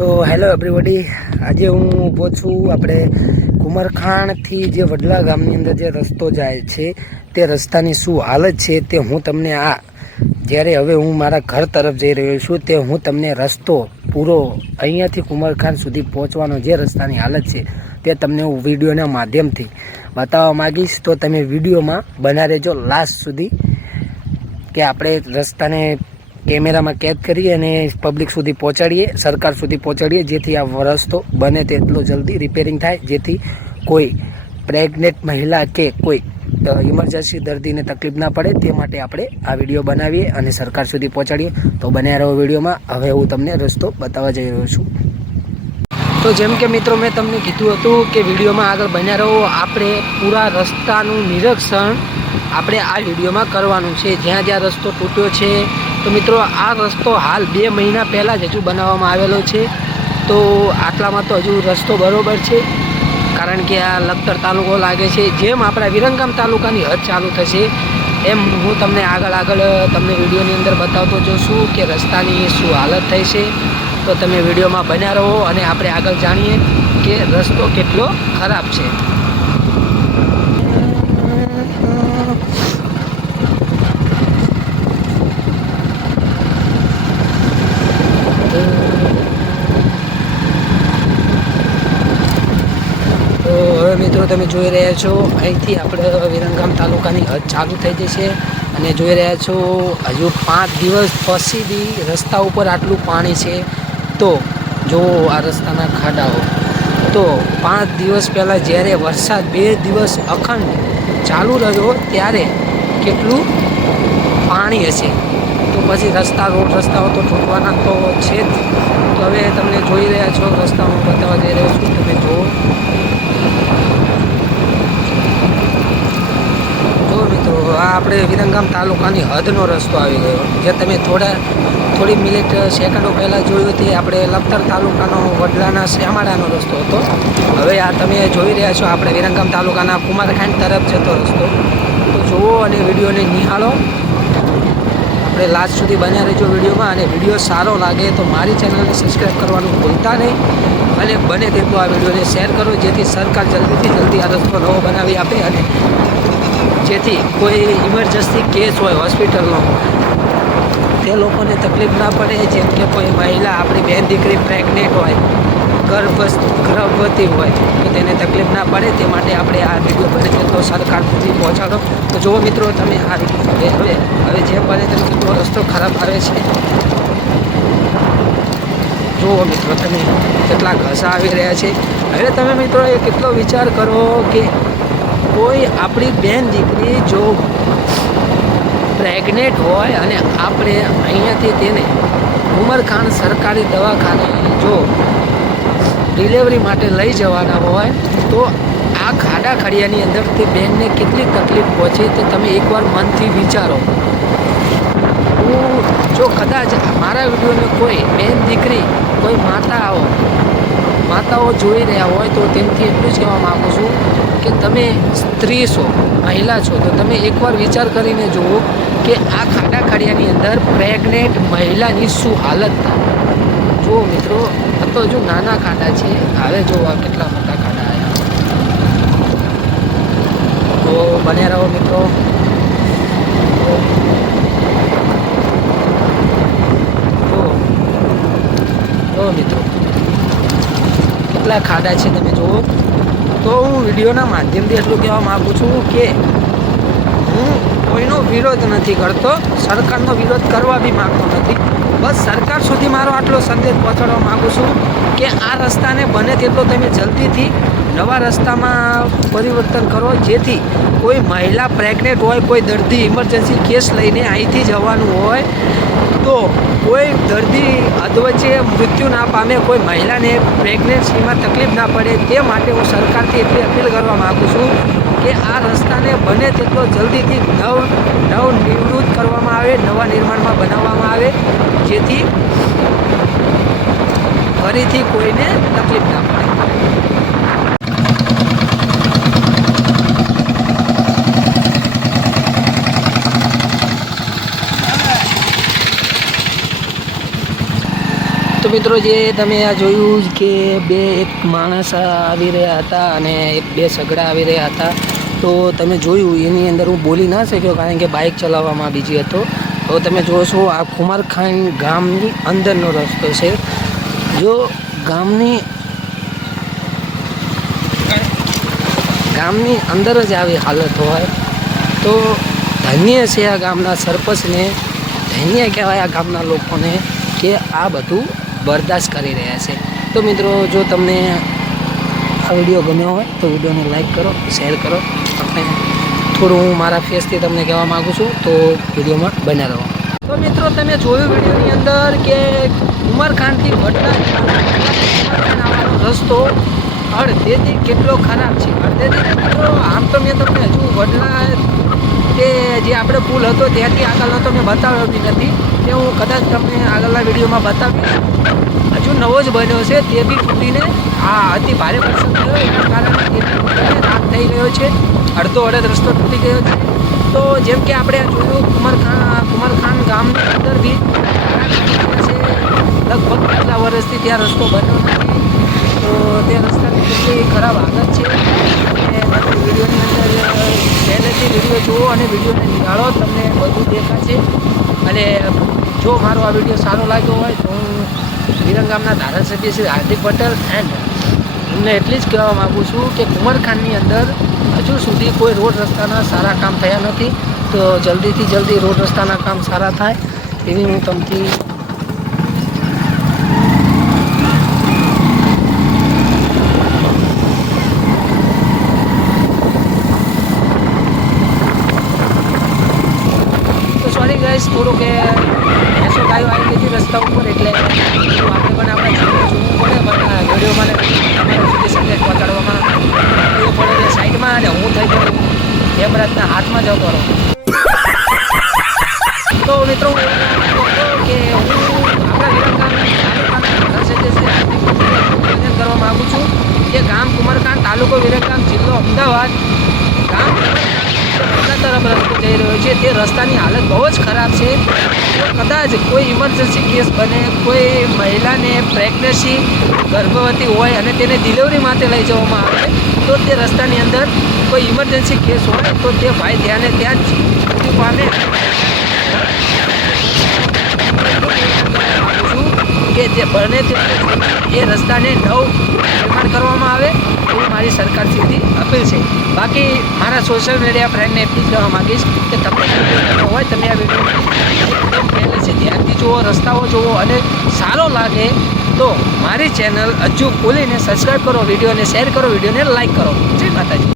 તો hello everybody, આજે હું ઊભો છું આપણે કુમારખાણથી જે વડલા ગામની અંદર જે રસ્તો જાય છે તે રસ્તાની શું હાલત છે તે હું તમને જ્યારે હવે હું મારા ઘર તરફ જઈ રહ્યો છું તે હું તમને રસ્તો પૂરો અહીંયાથી કુમારખાણ સુધી પહોંચવાનો જે રસ્તાની હાલત છે તે તમને હું વિડીયોના માધ્યમથી બતાવવા માગીશ. તો તમે વિડીયોમાં બના રહેજો લાસ્ટ સુધી કે આપણે રસ્તાને કેમેરામાં કેદ કરીએ અને પબ્લિક સુધી પહોંચાડીએ, સરકાર સુધી પહોંચાડીએ, જેથી આ રસ્તો બને તેટલો જલ્દી રિપેરિંગ થાય, જેથી કોઈ પ્રેગ્નેન્ટ મહિલા કે કોઈ ઇમરજન્સી દર્દીને તકલીફ ના પડે. તે માટે આપણે આ વિડીયો બનાવીએ અને સરકાર સુધી પહોંચાડીએ. તો બન્યા રહો વિડીયોમાં. હવે હું તમને રસ્તો બતાવવા જઈ રહ્યો છું. તો જેમ કે મિત્રો મેં તમને કીધું હતું કે વિડીયોમાં આગળ બન્યા રહો. આપણે પૂરા રસ્તાનું નિરીક્ષણ આપણે આ વિડીયોમાં કરવાનું છે, જ્યાં જ્યાં રસ્તો તૂટ્યો છે. તો મિત્રો આ રસ્તો હાલ 2 મહિના પહેલાં જ હજુ બનાવવામાં આવેલો છે. તો આટલામાં તો હજુ રસ્તો બરાબર છે, કારણ કે આ લખતર તાલુકો લાગે છે. જેમ આપણા વિરંગામ તાલુકાની હદ ચાલુ થશે એમ હું તમને આગળ તમને વિડીયોની અંદર બતાવતો જઈશું કે રસ્તાની શું હાલત થઈ છે. તો તમે વિડીયોમાં બન્યા રહો અને આપણે આગળ જાણીએ કે રસ્તો કેટલો ખરાબ છે. મિત્રો તમે જોઈ રહ્યા છો અહીંથી આપણે વિરંગામ તાલુકાની હદ ચાલુ થઈ જશે અને જોઈ રહ્યા છો હજુ 5 દિવસ પછી બી રસ્તા ઉપર આટલું પાણી છે. તો જો આ રસ્તાના ખાડાઓ, તો 5 દિવસ પહેલાં જ્યારે વરસાદ 2 દિવસ અખંડ ચાલુ રહ્યો ત્યારે કેટલું પાણી હશે. તો પછી રોડ રસ્તાઓ તો તૂટવાના તો છે જ. તો હવે તમને જોઈ રહ્યા છો રસ્તામાં બતાવવા જઈ રહ્યો છું. તમે જુઓ મિત્રો, આ આપણે વિરંગામ તાલુકાની હદનો રસ્તો આવી ગયો. જે તમે થોડી મિનિટ સેકન્ડો પહેલાં જોયું તે આપણે લખતર તાલુકાનો વડલાના શ્યામાળાનો રસ્તો હતો. હવે આ તમે જોઈ રહ્યા છો આપણે વિરંગામ તાલુકાના કુમારખાંડ તરફ જતો રસ્તો. તો જુઓ અને વિડીયોને નિહાળો. આપણે લાસ્ટ સુધી બન્યા રહેજો વિડીયોમાં. અને વિડીયો સારો લાગે તો મારી ચેનલને સબસ્ક્રાઈબ કરવાનું ભૂલતા નહીં અને બને તેટલું આ વિડીયોને શેર કરો, જેથી સરકાર જલ્દીથી જલ્દી આ રસ્તો નવો બનાવી આપે અને જેથી કોઈ ઇમરજન્સી કેસ હોય હોસ્પિટલનો તે લોકોને તકલીફ ના પડે. જેમ કે કોઈ મહિલા, આપણી બેન દીકરી પ્રેગ્નેન્ટ હોય, ગર્ભવતી હોય તો તેને તકલીફ ના પડે. તે માટે આપણે આ વિડીયો બને તેટલો સરકાર સુધી પહોંચાડો. તો જુઓ મિત્રો, તમે આ હવે જેમ બને તેમ કેટલો રસ્તો ખરાબ આવે છે. જુઓ મિત્રો, તમે કેટલા ઘસા આવી રહ્યા છે. હવે તમે મિત્રો એ કેટલો વિચાર કરો કે કોઈ આપણી બેન દીકરી જો પ્રેગ્નેન્ટ હોય અને આપણે અહીંયાથી તેને કુમારખાંડ સરકારી દવાખાને જો ડિલિવરી માટે લઈ જવાના હોય તો આ ખાડા ખડિયાની અંદર તે બેનને કેટલી તકલીફ પહોંચે તે તમે એકવાર મનથી વિચારો. જો કદાચ મારા વિડીયોને કોઈ બેન દીકરી, કોઈ માતાઓ જોઈ રહ્યા હોય તો તેમથી એટલું જ કહેવા માગું છું કે તમે સ્ત્રી છો, મહિલા છો, તો તમે એકવાર વિચાર કરીને જુઓ કે આ ખાડા ખાડિયાની અંદર પ્રેગ્નેન્ટ મહિલાની શું હાલત થાય. જુઓ મિત્રો, આ તો હજુ નાના ખાડા છે. હવે જુઓ કેટલા મોટા ખાડા આવ્યા. તો બન્યા રહો મિત્રો. તો મિત્રો કેટલા ખાડા છે તમે જુઓ. તો હું વિડીયોના માધ્યમથી એટલું કહેવા માગું છું કે હું કોઈનો વિરોધ નથી કરતો, સરકારનો વિરોધ કરવા બી માગતો નથી. બસ સરકાર સુધી મારો આટલો સંદેશ પહોંચાડવા માગું છું કે આ રસ્તાને બને તેટલો તમે જલ્દીથી નવા રસ્તામાં પરિવર્તન કરો, જેથી કોઈ મહિલા પ્રેગ્નેન્ટ હોય, કોઈ દર્દી ઇમરજન્સી કેસ લઈને અહીંથી જવાનું હોય તો કોઈ દર્દી અધવચ્ચે મૃત્યુ ના પામે, કોઈ મહિલાને પ્રેગ્નન્સીમાં તકલીફ ના પડે. તે માટે હું સરકારથી એટલી અપીલ કરવા માગું છું કે આ રસ્તાને બને તેટલો જલ્દીથી નવનિર્વૃત્ત કરવામાં આવે, નવા નિર્માણમાં બનાવવામાં આવે, જેથી ફરીથી કોઈને તકલીફ ના પડે. તો મિત્રો જે તમે આ જોયું કે એક માણસ આવી રહ્યા હતા અને બે સગડા આવી રહ્યા હતા, તો તમે જોયું એની અંદર હું બોલી ના શક્યો કારણ કે બાઇક ચલાવવામાં બીજી હતો. તો તમે જોશો આ કુમારખાન ગામની અંદરનો રસ્તો છે. જો ગામની અંદર જ આવી હાલત હોય તો ધન્ય છે આ ગામના સરપંચને, ધન્ય કહેવાય આ ગામના લોકોને કે આ બધું બરદાસ્ત કરી રહ્યા છે. તો મિત્રો જો તમને આ વિડીયો ગમ્યો હોય તો વિડીયોને લાઈક કરો, શેર કરો. અને થોડું હું મારા ફેસથી તમને કહેવા માગું છું, તો વિડીયોમાં બન્યા રહો. તો મિત્રો તમે જોયું વિડીયોની અંદર કે કુમારખાનથી વડલા રસ્તો અડધેથી કેટલો ખરાબ છે. અડધેથી મિત્રો આમ તો મેં તમને હજુ વડલા કે જે આપણે પુલ હતો ત્યાંથી આગળનો તો મેં બતાવ્યો બી નથી, તે હું કદાચ તમને આગળના વિડીયોમાં બતાવીશ. હજુ નવો જ બન્યો છે, તે બી તૂટીને આ અતિ ભારે વરસાદ થયો એના કારણે તે બી રાત થઈ ગયો છે. અડધો અડધ રસ્તો તૂટી ગયો છે. તો જેમ કે આપણે જોયું કુમારખાન ગામની અંદર બી છે, લગભગ કેટલા વર્ષથી ત્યાં રસ્તો બન્યો નથી. તો તે રસ્તાની કેટલી ખરાબ હાલત છે. અને તમે વિડીયોની અંદર પહેલેથી વિડીયો જુઓ અને વિડીયોને નિહાળો, તમને બધું દેખાશે. અને જો મારો આ વિડીયો સારો લાગ્યો હોય તો હું વિરંગામના ધારાસભ્ય શ્રી હાર્દિક પટેલ એન્ડ એમને એટલી જ કહેવા માગું છું કે કુમારખાનની અંદર હજુ સુધી કોઈ રોડ રસ્તાના સારા કામ થયા નથી. તો જલ્દીથી જલ્દી રોડ રસ્તાના કામ સારા થાય એવી હું તમથી થોડું કે એસો ગાયો આવી ગઈ રસ્તા ઉપર, એટલે આપણે પણ આપણે જોવું પડે. પણ વિડીયોમાં તમારા સુધી સંદેશ પહોંચાડવામાં જોવું પડે એટલે સાઈડમાં અને હું થઈ જાઉં કેમેરાના હાથમાં જતો રહું. તો મિત્રો હું એવું કે હું આપણા વિરંગામ કરવા માગું છું કે ગામ કુમારખાન, તાલુકો વિરંગામ, જિલ્લો અમદાવાદ, ગામ તરફ રસ્તો જઈ રહ્યો છે. તે રસ્તાની હાલત બહુ જ ખરાબ છે. કદાચ કોઈ ઇમરજન્સી કેસ બને, કોઈ મહિલાને પ્રેગ્નન્સી ગર્ભવતી હોય અને તેને ડિલિવરી માટે લઈ જવામાં આવે, તો તે રસ્તાની અંદર કોઈ ઇમરજન્સી કેસ હોય તો તે ભાઈ ધ્યાને ત્યાં જ મૃત્યુ પામે. કે જે બને તે એ રસ્તાને નિર્માણ કરવામાં આવે એવી મારી સરકાર સુધી અપીલ છે. બાકી મારા સોશિયલ મીડિયા ફ્રેન્ડને એટલું જ કહેવા માગીશ કે તમને હોય તમે આ વિડીયો પહેલેથી ધ્યાનથી જુઓ, રસ્તાઓ જુઓ અને સારો લાગે તો મારી ચેનલ હજુ ખોલીને સબસ્ક્રાઈબ કરો, વિડીયોને શેર કરો, વિડીયોને લાઈક કરો. જય માતાજી.